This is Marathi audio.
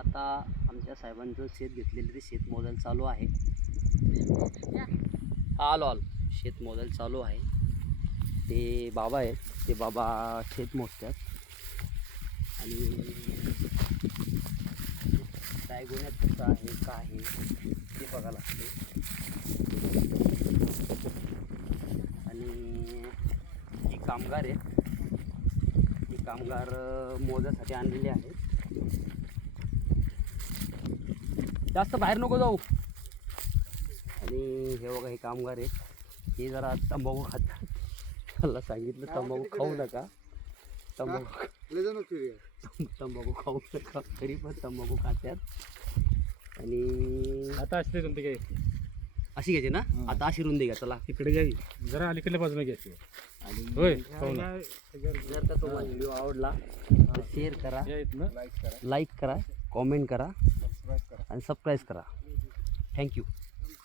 आता आमच्या साहेबांचं शेत घेतलेलं ते शेत मोजायला चालू आहे. आलो शेत मोजायला चालू आहे. ते बाबा आहेत, ते बाबा शेत मोजतात आणि डायगोण्यात कसं आहे काय आहे ते बघायला लागते. आणि हे कामगार आहेत, हे कामगार मोजासाठी आणलेले आहेत. जास्त बाहेर नको जाऊ. आणि हे बघा हे कामगार आहेत, हे जरा तंबाखू खातात. मला सांगितलं तंबाखू खाऊ नका, तंबाखू खाऊ नका, तरी पण तंबाखू खात्यात. आणि आता असले तुमचे काय अशी घ्यायची ना, आता अशी रुंदी घ्या. चला तिकडे घ्यावी, जरा अलीकडल्या बाजूला घ्यायची. आणि होय जर का तुम्हाला व्हिडिओ आवडला तर शेअर करा, लाईक करा, कॉमेंट करा आणि सबस्क्राईब करा. थँक्यू.